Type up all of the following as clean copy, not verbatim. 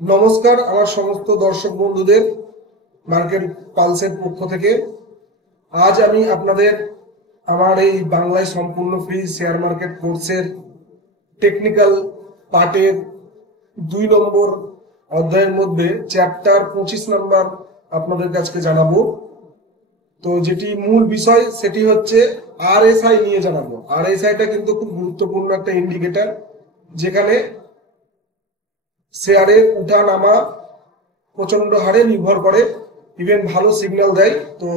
নমস্কার আমার সমস্ত দর্শক বন্ধুদের মার্কেট পালসের পক্ষ থেকে। আজ আমি আপনাদের আমার এই বাংলায় সম্পূর্ণ ফ্রি শেয়ার মার্কেট কোর্সের টেকনিক্যাল পার্টের 2 নম্বর অধ্যায়ের মধ্যে চ্যাপ্টার 25 নম্বর আপনাদের কাছে জানাবো। তো যেটি মূল বিষয় সেটি হচ্ছে আরএসআই নিয়ে জানাবো। আরএসআইটা কিন্তু খুব গুরুত্বপূর্ণ একটা ইন্ডিকেটর, যেখানে শেয়ারের উঠা নামা প্রচন্ড হারে নির্ভর করে, ইভেন ভালো সিগন্যাল দেয়। তো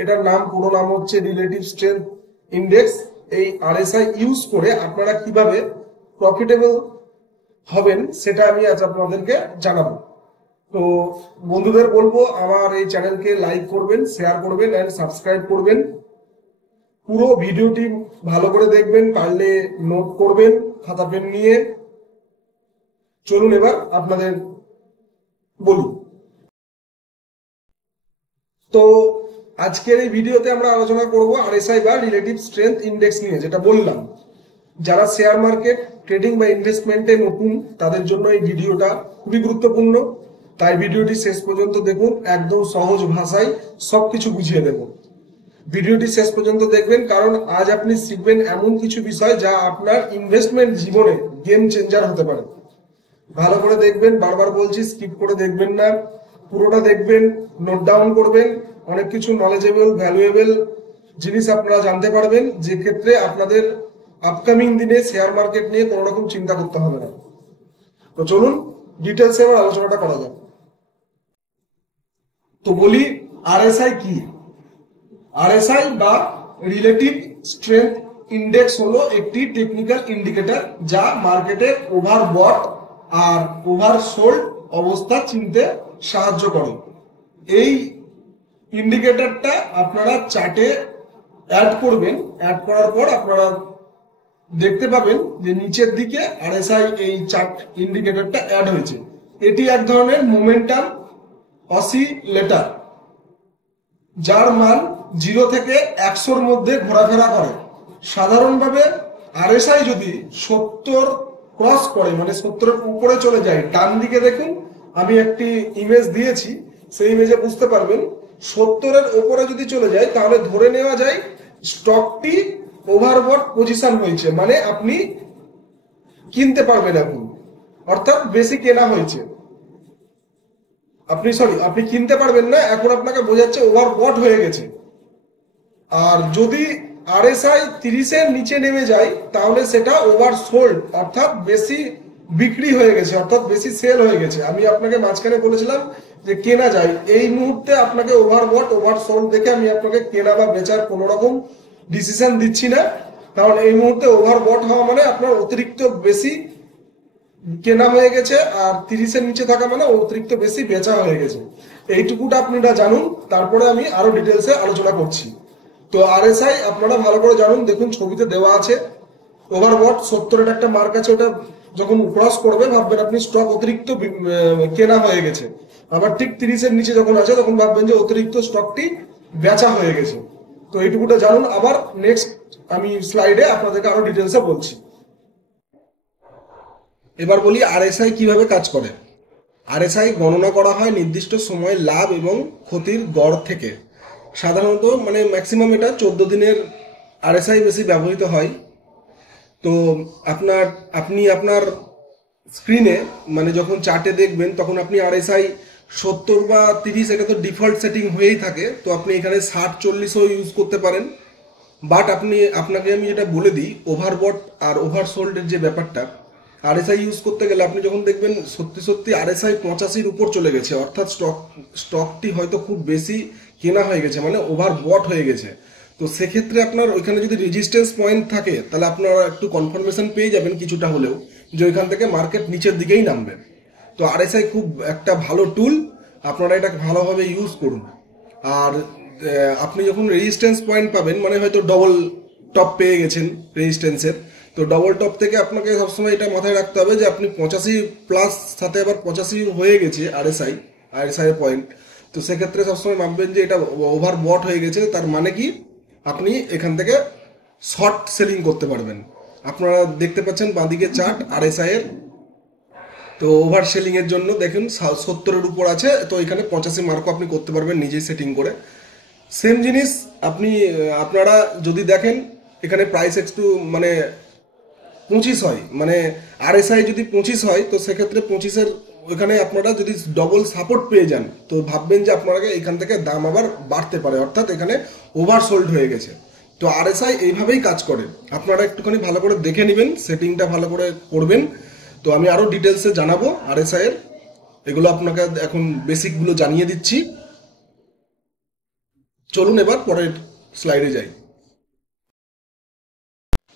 এটার পুরো নাম হচ্ছে রিলেটিভ স্ট্রেংথ ইন্ডেক্স। এই আরএসআই ইউজ করে আপনারা কিভাবে প্রফিটেবল হবেন সেটা আমি আজ আপনাদেরকে জানাবো। তো বন্ধুদের বলবো আমার এই চ্যানেলকে লাইক করবেন, শেয়ার করবেন এন্ড সাবস্ক্রাইব করবেন। পুরো ভিডিওটি ভালো করে দেখবেন, পারলে নোট করবেন খাতা পেন নিয়ে। চলুন এবার আপনাদের বলি। তো আজকের এই ভিডিওতে আমরা আলোচনা করব আরএসআই বা রিলেটিভ স্ট্রেংথ ইন্ডেক্স নিয়ে। যেটা বললাম, যারা শেয়ার মার্কেট ট্রেডিং বা ইনভেস্টমেন্টে নতুন তাদের জন্য এই ভিডিওটা খুবই গুরুত্বপূর্ণ। তাই ভিডিওটি শেষ পর্যন্ত দেখুন, একদম সহজ ভাষায় সবকিছু বুঝিয়ে দেব। ভিডিওটি শেষ পর্যন্ত দেখবেন, কারণ আজ আপনি শিখবেন এমন কিছু বিষয় যা আপনার ইনভেস্টমেন্ট জীবনে গেম চেঞ্জার হতে পারে। ভালো করে দেখবেন, বারবার বলছি স্কিপ করে দেখবেন না, পুরোটা দেখবেন, নোট ডাউন করবেন। অনেক কিছু নলেজেবল ভ্যালুয়েবল জিনিস আপনারা জানতে পারবেন, যে ক্ষেত্রে আপনাদের আপকামিং দিনে শেয়ার মার্কেট নিয়ে কোনো রকম চিন্তা করতে হবে না। তো চলুন ডিটেলসে এবার আলোচনাটা করা যাক। তো বলি, আরএসআই কি? আরএসআই বা রিলেটিভ স্ট্রেংথ ইন্ডেক্স হলো একটি টেকনিক্যাল ইন্ডিকেটর যা মার্কেটের ওভারবট আর ওভারসোল্ড অবস্থা চিনতে সাহায্য করে। এই ইন্ডিকেটরটা আপনারা চার্টে অ্যাড করবেন। অ্যাড করার পর আপনারা দেখতে পাবেন যে নিচের দিকে আরএসআই এই চার্ট ইন্ডিকেটরটা অ্যাড হয়েছে। এটি এক ধরনের মোমেন্টাম অসিলেটর, যার মান 0 থেকে 100-র মধ্যে ঘোরাফেরা করে। সাধারণভাবে আরএসআই যদি 70 ক্রস করে, মানে 70-এর উপরে চলে যায়, ডান দিকে দেখুন আমি একটি ইমেজ দিয়েছি, সেই ইমেজে বুঝতে পারবেন 70-এর উপরে যদি চলে যায় তাহলে ধরে নেওয়া যায় স্টকটি ওভারবট পজিশন হয়েছে, মানে আপনি কিনতে পারবেন এখন, অর্থাৎ বেশি কেনা হয়েছে। আপনি কিনতে পারবেন না, এখন আপনাকে বোঝাচ্ছে ওভারবট হয়ে গেছে। আর যদি আরএসআই 30-এর নিচে নেমে যায় তাহলে সেটা ওভারসোল্ড, অর্থাৎ বেশি বিক্রি হয়ে গেছে, অর্থাৎ বেশি সেল হয়ে গেছে। আমি আপনাকে মাঝখানে বলেছিলাম যে কেনা যায়। এই মুহূর্তে আপনাকে ওভারবট ওভারসোল্ড দেখে আমি আপনাকে কেনা বা বেচার কোনো রকম ডিসিশন দিচ্ছি না, কারণ এই মুহূর্তে ওভারবট হওয়া মানে আপনার অতিরিক্ত বেশি কেনা হয়ে গেছে, আর 30-এর নিচে থাকা মানে অতিরিক্ত বেশি বেচা হয়ে গেছে। এইটুকুটা আপনারা জানুন, তারপরে আমি আরো ডিটেলসে আলোচনা করছি। তো আরএসআই আপনারা ভালো করে জানুন, দেখুন ছবিতে দেওয়া আছে ওভারবট 70-এর একটা মার্ক আছে, ওটা যখন ক্রস করবে ভাববেন আপনি স্টক অতিরিক্ত কেনা হয়ে গেছে। আবার ঠিক 30-এর নিচে যখন আছে তখন ভাববেন যে অতিরিক্ত স্টকটি বেচা হয়ে গেছে। তো এইটুকুটা জানুন। আবার নেক্সট আমি স্লাইডে আপনাদেরকে আরো ডিটেলসে বলছি। এবার বলি আরএসআই কিভাবে কাজ করে। আরএসআই গণনা করা হয় নির্দিষ্ট সময়ে লাভ এবং ক্ষতির গড় থেকে। সাধারণত মানে ম্যাক্সিমাম এটা 14 দিনের আরএসআই বেশি ব্যবহৃত হয়। তো আপনি আপনার স্ক্রিনে মানে যখন চার্টে দেখবেন তখন আপনি আরএসআই 70 বা 30, এটা তো ডিফল্ট সেটিং হয়েই থাকে। তো আপনি এখানে 60-40ও ইউজ করতে পারেন। বাট আপনাকে আমি এটা বলে দিই, ওভারবট আর ওভারসোল্ডের যে ব্যাপারটা, আরএসআই ইউজ করতে গেলে আপনি যখন দেখবেন সত্যি সত্যি আরএসআই 85-র উপর চলে গেছে, অর্থাৎ স্টকটি হয়তো খুব বেশি কেনা হয়ে গেছে, মানে ওভারবট হয়ে গেছে। তো সেক্ষেত্রে আপনার ওইখানে যদি রেজিস্ট্যান্স পয়েন্ট থাকে তাহলে আপনারা একটু কনফার্মেশন পেয়ে যাবেন কিছুটা হলেও, যে ওইখান থেকে মার্কেট নিচের দিকেই নামবে। তো আরএসআই খুব একটা ভালো টুল, আপনারা এটা ভালোভাবে ইউজ করুন। আর আপনি যখন রেজিস্ট্যান্স পয়েন্ট পাবেন, মানে হয়তো ডবল টপ পেয়ে গেছেন রেজিস্ট্যান্সের, তো ডবল টপ থেকে আপনাকে সবসময় এটা মাথায় রাখতে হবে যে আপনি 85 প্লাস, সাথে আবার 85 হয়ে গেছে আরএসআই এর পয়েন্ট। তো সেক্ষেত্রে সবসময় ভাববেন যে এটা ওভারবট হয়ে গেছে, তার মানে কি আপনি এখান থেকে শর্ট সেলিং করতে পারবেন। আপনারা দেখতে পাচ্ছেন বাঁদিকে চার্ট আরএসআই এর তো ওভার সেলিং এর জন্য দেখুন 70-এর উপর আছে, তো এখানে 85 মার্কও আপনি করতে পারবেন নিজেই সেটিং করে। সেম জিনিস আপনি আপনারা যদি দেখেন এখানে প্রাইস একটু মানে 25 হয়, মানে আরএসআই যদি 25 হয় তো সেক্ষেত্রে 25-এর ওইখানে আপনারা যদি ডবল সাপোর্ট পেয়ে যান তো ভাববেন যে আপনাকে এখান থেকে দাম আবার বাড়তে পারে, অর্থাৎ এখানে ওভারসোল্ড হয়ে গেছে। তো আরএসআই এইভাবেই কাজ করে, আপনারা একটুখানি ভালো করে দেখে নেবেন, সেটিংটা ভালো করে করবেন। তো আমি আরও ডিটেলসে জানাবো আরএসআই এর, এগুলো আপনাকে এখন বেসিকগুলো জানিয়ে দিচ্ছি। চলুন এবার পরের স্লাইডে যাই।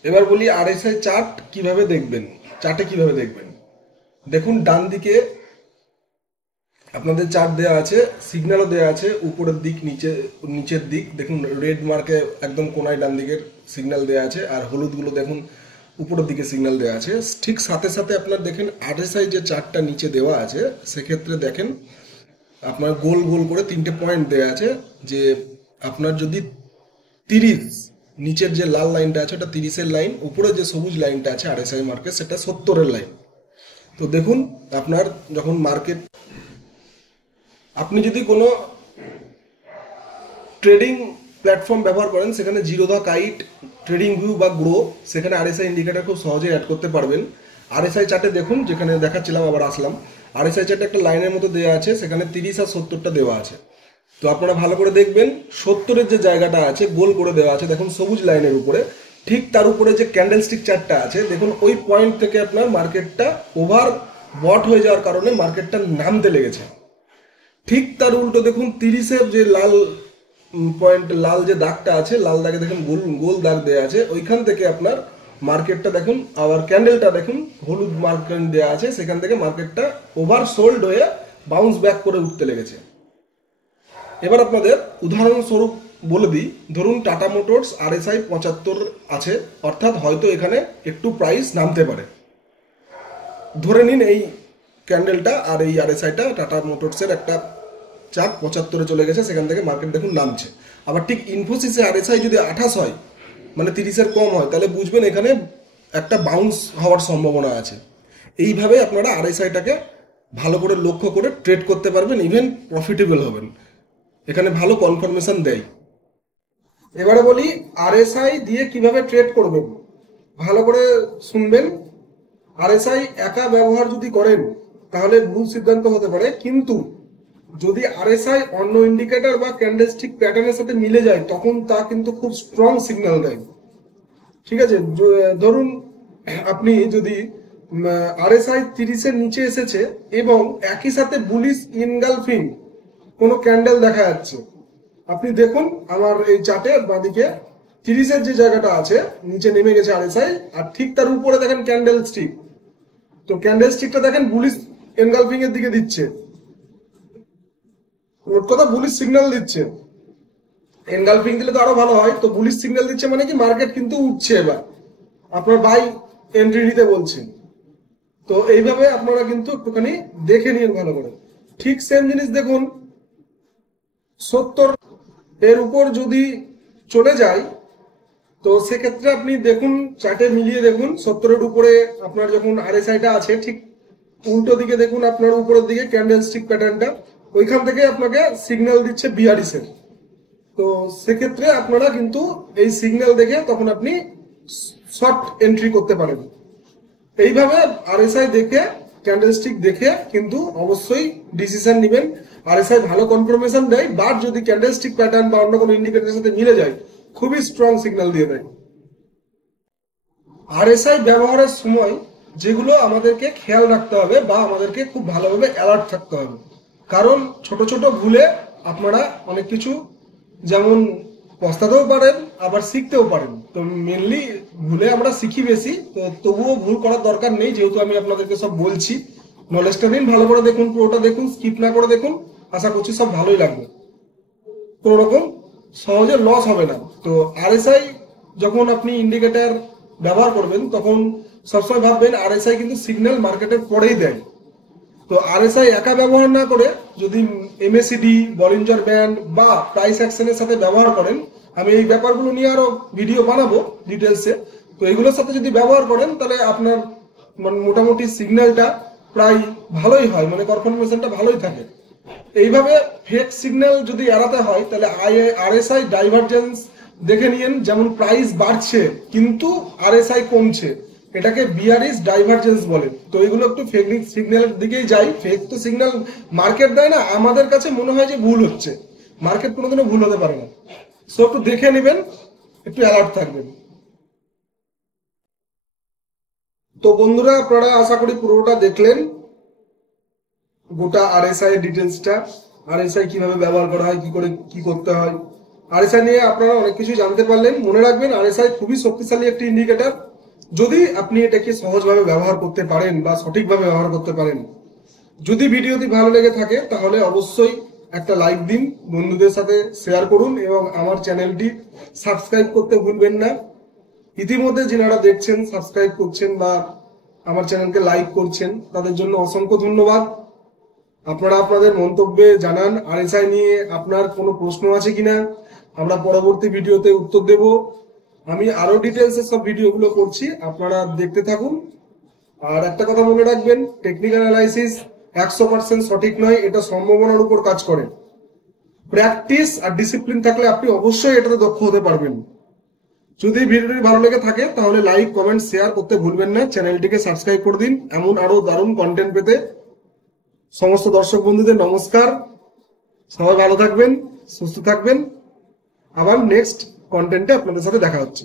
এবার বলি আরএসআই চার্ট কিভাবে দেখবেন, চার্টে কিভাবে দেখবেন। দেখুন ডান দিকে আপনাদের চার্ট দেওয়া আছে, সিগন্যালও দেওয়া আছে, উপরের দিক নিচের দিক দেখুন, রেড মার্কে একদম কোনায় ডান দিকের সিগন্যাল দেওয়া আছে, আর হলুদগুলো দেখুন উপরের দিকে সিগন্যাল দেওয়া আছে। ঠিক সাথে সাথে আপনার দেখেন আরএসআই যে চার্টটা নিচে দেওয়া আছে সেক্ষেত্রে দেখেন আপনার গোল গোল করে 3টে পয়েন্ট দেওয়া আছে, যে আপনার যদি 30 নিচের যে লাল লাইনটা আছে ওটা 30-এর লাইন, উপরে যে সবুজ লাইনটা আছে আরএসআই মার্কেট সেটা 70-এর লাইন। তো দেখুন আপনার যখন মার্কেট, আপনি যদি কোনো ট্রেডিং প্ল্যাটফর্ম ব্যবহার করেন সেখানে জিরোধা, কাইট, ট্রেডিং ভিউ বা গ্রো, সেখানে আরএসআই ইন্ডিকেটর খুব সহজেই অ্যাড করতে পারবেন। আরএসআই চার্টে দেখুন, যেখানে দেখাচ্ছিলাম আবার আসলাম, আরএসআই চার্টে একটা লাইনের মতো দেওয়া আছে, সেখানে 30 আর 70টা দেওয়া আছে। তো আপনারা ভালো করে দেখবেন 70-এর যে জায়গাটা আছে গোল করে দেওয়া আছে দেখুন সবুজ লাইনের উপরে, ঠিক তার উপরে যে ক্যান্ডেলস্টিক চার্টটা আছে দেখুন, ওই পয়েন্ট থেকে আপনার মার্কেটটা ওভার বট হয়ে যাওয়ার কারণে মার্কেটটা নামতে লেগেছে। ঠিক তার উল্টো দেখুন 30-এর যে লাল পয়েন্ট, লাল যে দাগটা আছে, লাল দাগে দেখুন গোল গোল দাগ দেওয়া আছে, ওইখান থেকে আপনার মার্কেটটা দেখুন, আবার ক্যান্ডেলটা দেখুন হলুদ মার্কেট দেওয়া আছে, সেখান থেকে মার্কেটটা ওভার সোল্ড হয়ে বাউন্স ব্যাক করে উঠতে লেগেছে। এবার আপনাদের উদাহরণস্বরূপ বলে দিই, ধরুন টাটা মোটরস আরএসআই 75 আছে, অর্থাৎ হয়তো এখানে একটু প্রাইস নামতে পারে। ধরে নিন এই ক্যান্ডেলটা আর এই আরএসআইটা টাটা মোটরসের একটা চার্ট 75-এ চলে গেছে, সেখান থেকে মার্কেট দেখুন নামছে। আবার ঠিক ইনফোসিসে আরএসআই যদি 28 হয়, মানে 30-এর কম হয়, তাহলে বুঝবেন এখানে একটা বাউন্স হওয়ার সম্ভাবনা আছে। এইভাবে আপনারা আরএসআইটাকে ভালো করে লক্ষ্য করে ট্রেড করতে পারবেন, ইভেন প্রফিটেবল হবেন, এখানে ভালো কনফার্মেশন দেয়। এবারে বলি আরএসআই দিয়ে কিভাবে ট্রেড করবেন, ভালো করে শুনবেন। আরএসআই একা ব্যবহার যদি করেন তাহলে ভুল সিদ্ধান্ত হতে পারে, কিন্তু যদি আরএসআই অন্য ইন্ডিকেটর বা ক্যান্ডেলস্টিক প্যাটার্নের সাথে মিলে যায় তখন তা কিন্তু খুব স্ট্রং সিগন্যাল দেয়। ঠিক আছে, ধরুন আপনি যদি আরএসআই 30-এর নিচে এসেছে এবং একই সাথে বুলিশ ইনগালফিং কোনো ক্যান্ডেল দেখা যাচ্ছে, আপনি দেখুন আমার এই চার্টে বাঁদিকে 30-এর যে জায়গাটা আছে নিচে নেমে গেছে আরএসআই, আর ঠিক তার উপরে দেখেন ক্যান্ডেল স্টিক, তো ক্যান্ডেল স্টিকটা দেখেন বুলিশ এনগালফিং এর দিকে দিচ্ছে, ওর কথা বুলিশ সিগন্যাল দিচ্ছে। এনগালফিং দিলে তো আরো ভালো হয়, তো বুলিশ সিগন্যাল দিচ্ছে মানে কি মার্কেট কিন্তু উঠছে, এবার আপনার বাই এন্ট্রি নিতে বলছেন। তো এইভাবে আপনারা কিন্তু একটুখানি দেখে নিন ভালো করে। ঠিক সেম জিনিস দেখুন 70 এর উপর যদি চলে যায় তো সেক্ষেত্রে আপনি দেখুন চার্টে মিলিয়ে দেখুন 70-এর উপরে আপনার যখন আরএসআইটা আছে ঠিক উল্টো দিকে দেখুন আপনার উপরের দিকে ক্যান্ডেল স্টিক প্যাটার্নটা, ওইখান থেকে আপনাকে সিগন্যাল দিচ্ছে বিআরএস এর। তো সেক্ষেত্রে আপনারা কিন্তু এই সিগন্যাল দেখে তখন আপনি শর্ট এন্ট্রি করতে পারেন। এইভাবে আরএসআই দেখে ক্যান্ডেলস্টিক দেখে কিন্তু অবশ্যই ডিসিশন নেবেন। আরএসআই ভালো কনফার্মেশন দেয়, বাট যদি ক্যান্ডেলস্টিক প্যাটার্ন বা অন্য কোনো ইন্ডিকেটরের সাথে মিলে যায় খুবই স্ট্রং সিগন্যাল দিয়ে দেয়। আরএসআই ব্যবহারের সময় যেগুলো আমাদেরকে খেয়াল রাখতে হবে বা আমাদেরকে খুব ভালোভাবে অ্যালার্ট থাকতে হবে, কারণ ছোট ছোট ভুলে আপনারা অনেক কিছু যেমন পস্তাতেও পারেন আবার শিখতেও পারেন। তো মেনলি ভুলে আমরা শিখি বেশি, তো তবুও ভুল করার দরকার নেই, যেহেতু আমি আপনাদেরকে সব বলছি। নলেজটা দিন, ভালো করে দেখুন, পুরোটা দেখুন, স্কিপ না করে দেখুন, আশা করছি সব ভালোই লাগবে, কোনো রকম সহজে লস হবে না। তো আরএসআই যখন আপনি ইন্ডিকেটর ব্যবহার করবেন তখন সবসময় ভাববেন আরএসআই কিন্তু সিগন্যাল মার্কেটের পরেই দেয়। তো আরএসআই একা ব্যবহার না করে যদি এমএসিডি, বলিঞ্জার ব্যান্ড বা প্রাইস অ্যাকশনের সাথে ব্যবহার করেন, আমি এই ব্যাপারগুলো নিয়ে আরো ভিডিও বানাবো ডিটেলসে, তো এগুলোর সাথে যদি ব্যবহার করেন তাহলে আপনার মোটামুটি সিগন্যালটা প্রায় ভালোই হয়, মানে কনফার্মেশনটা ভালোই থাকে। এইভাবে ফেক সিগন্যাল যদি এড়াতে হয় তাহলে আরএসআই ডাইভারজেন্স দেখে নিন, যেমন প্রাইস বাড়ছে কিন্তু আরএসআই কমছে, এটাকে বিয়ারিশ ডাইভারজেন্স বলে। তো এগুলো একটু ফেক সিগন্যালের দিকেই যাই। ফেক তো সিগন্যাল মার্কেট দেয় না, আমাদের কাছে মনে হয় যে ভুল হচ্ছে, মার্কেট কোনোদিনও ভুল হতে পারে না। সো একটু দেখে নেবেন, একটু অ্যালার্ট থাকবেন। তো বন্ধুরা, আপনারা আশা করি পুরোটা দেখলেন, গোটা আরএসআই এর ডিটেলসটা, আরএসআই কিভাবে ব্যবহার করা হয়, কি করে কি করতে হয়, আরএসআই নিয়ে আপনারা অনেক কিছু জানতে পারলেন। মনে রাখবেন আরএসআই খুবই শক্তিশালী একটি ইন্ডিকেটর, যদি আপনি এটাকে সহজভাবে ব্যবহার করতে পারেন বা সঠিকভাবে ব্যবহার করতে পারেন। যদি ভিডিওটি ভালো লেগে থাকে তাহলে অবশ্যই একটা লাইক দিন, বন্ধুদের সাথে শেয়ার করুন এবং আমার চ্যানেলটি সাবস্ক্রাইব করতে ভুলবেন না। ইতিমধ্যে যারা দেখছেন, সাবস্ক্রাইব করছেন বা আমার চ্যানেলকে লাইক করছেন, তাদের জন্য অসংখ্য ধন্যবাদ। আপনারা আপনাদের মন্তব্যে জানান আরএসআই নিয়ে আপনার কোনো প্রশ্ন আছে কিনা, আমরা পরবর্তী ভিডিওতে উত্তর দেব। আমি আরো ডিটেলসে সব ভিডিওগুলো করছি, আপনারা দেখতে থাকুন। আর একটা কথা মনে রাখবেন, টেকনিক্যাল অ্যানালাইসিস 100% সঠিক নয়, এটা সম্ভাবনার উপর কাজ করে। প্র্যাকটিস আর ডিসিপ্লিন থাকলে আপনি অবশ্যই এটাতে দক্ষ হতে পারবেন। যদি ভিডিওটি ভালো লেগে থাকে তাহলে লাইক, কমেন্ট, শেয়ার করতে ভুলবেন না। চ্যানেলটিকে সাবস্ক্রাইব করে দিন এমন আরো দারুণ কন্টেন্ট পেতে। সমস্ত দর্শক বন্ধুদের নমস্কার, সবাই ভালো থাকবেন, সুস্থ থাকবেন। আবার নেক্সট কন্টেন্টে আপনাদের সাথে দেখা হচ্ছে।